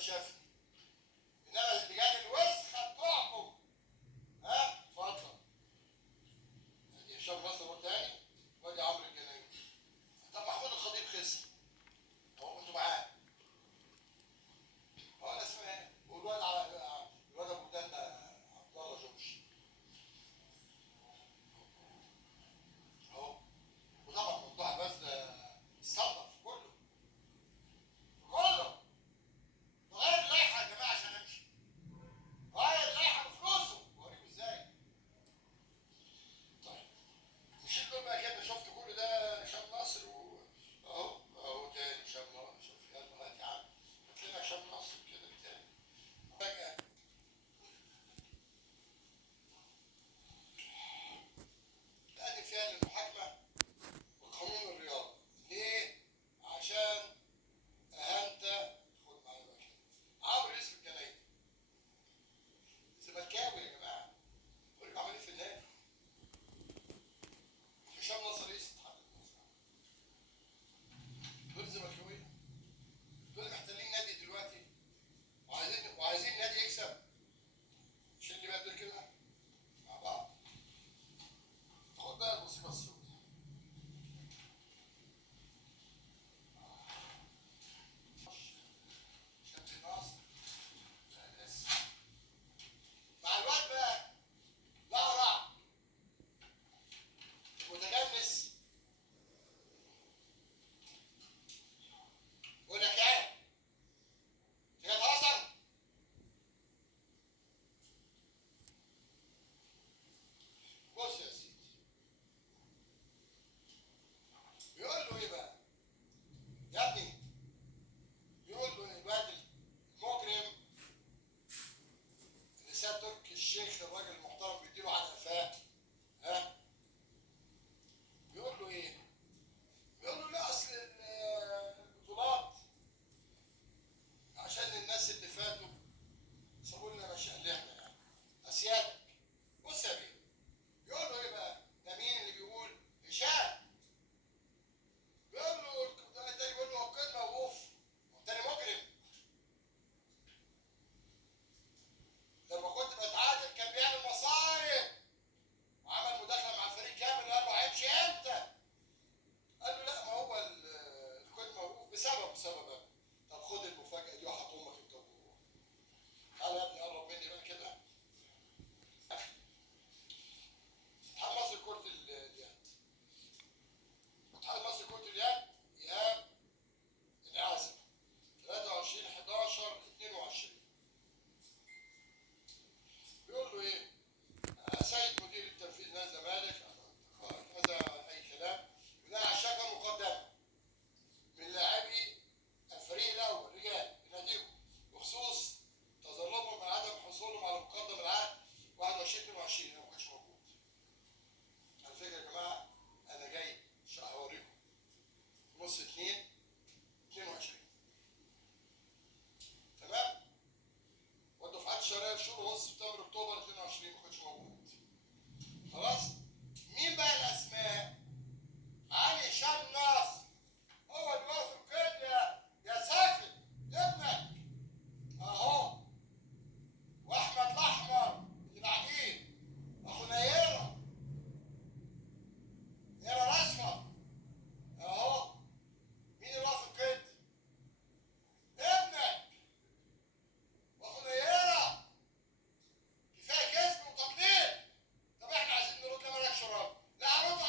شافني، انما اللجان الوسخه بتوعكم اتفضل. ادي هشام نصر اهو تاني، وادي عمرو الجناوي. طب محمود الخطيب خسر اهو، انتوا معاه اهو. انا اسمها ايه؟ والواد ابو دان عبد الله جورج اهو. وطبعا موضوع البذل استنضف كله كله. غير اللائحه يا جماعه عشان امشي. غير اللائحه بفلوسه، اوريكم ازاي. طيب مشيت دول بقى كده، شفت كل ده هشام نصر اهو تاني هشام نصر. شوف يلا هات يا عم، هات لنا هشام نصر كده تاني. فجأة تقدم فيها للمحاكمة وقانون الرياضة. ليه؟ عشان أهنت، خد معايا بقى كده، عمرو يوسف الجنايدي. زملكاوي يا جماعة، ورجع عمل ايه في النادي؟ هشام نصر ايه استحق؟ دول زملكاوية، دول محتلين نادي دلوقتي وعايزين نادي يكسب. مش اللي بقى دول كده مع بعض. خد بقى المصيبة السوداء. شمس الناصر مع الوقت بقى لا رع متجنس ونكال يتواصل. بص يا سيدي، بيقول له ايه بقى يا ابني؟ بيقول له الواد المجرم اللي ساب تركي الشيخ الراجل المحترم بيديله على قفاه، بيقول له ايه؟ بيقول له لا اصل البطولات عشان الناس اللي فاتوا سابوا لنا مشاكل احنا يعني اسيادك. بص يا بيه، بيقول له ايه بقى؟ ده مين اللي بيقول؟ هشام. بيقول له ده التاني، بيقول له هو القيد موقوف، والتاني مجرم. لما كنت بتعادل كان بيعمل مصايب وعمل مداخله مع الفريق كامل، قال له هيمشي امتى؟ قال له لا ما هو القيد موقوف بسبب بقى. طب خد المفاجاه دي وحط امك انت وجوه. تعالى يا ابني قرب مني بقى كده. اتحاد مصر كرة اليد، اتحاد مصر كرة اليد ايهاب العازم 23/11/22. بيقول له ايه؟ سيد مدير التنفيذي نادي الزمالك هذا اي كلام، بناء على شكوى مقدمه من لاعبي الفريق الاول رجال بناديهم بخصوص تظلمهم من عدم حصولهم على مقدم العقد 21/22. انا ما كنتش موجود. على فكره يا جماعه انا جاي هوريكم نص 2/22 تمام؟ والدفعات الشهريه شهور ونص سبتمبر اكتوبر 22 ما كنتش موجود. خلاص؟ مين بقى الاسماء؟ علي هشام ناصر هو اللي واقف كده يا سافل ابنك اهو، واحمد الاحمر اللي بعديه اخو نيره الاصفر اهو. مين اللي واقف كده؟ ابنك واخو نيره. كفايه كذب وتقليد. طب احنا عايزين نرد، لما لك شراب لا ارد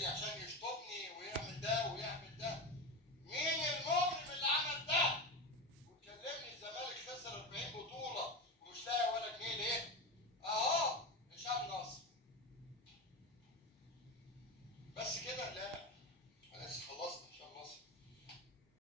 يجي عشان يشطب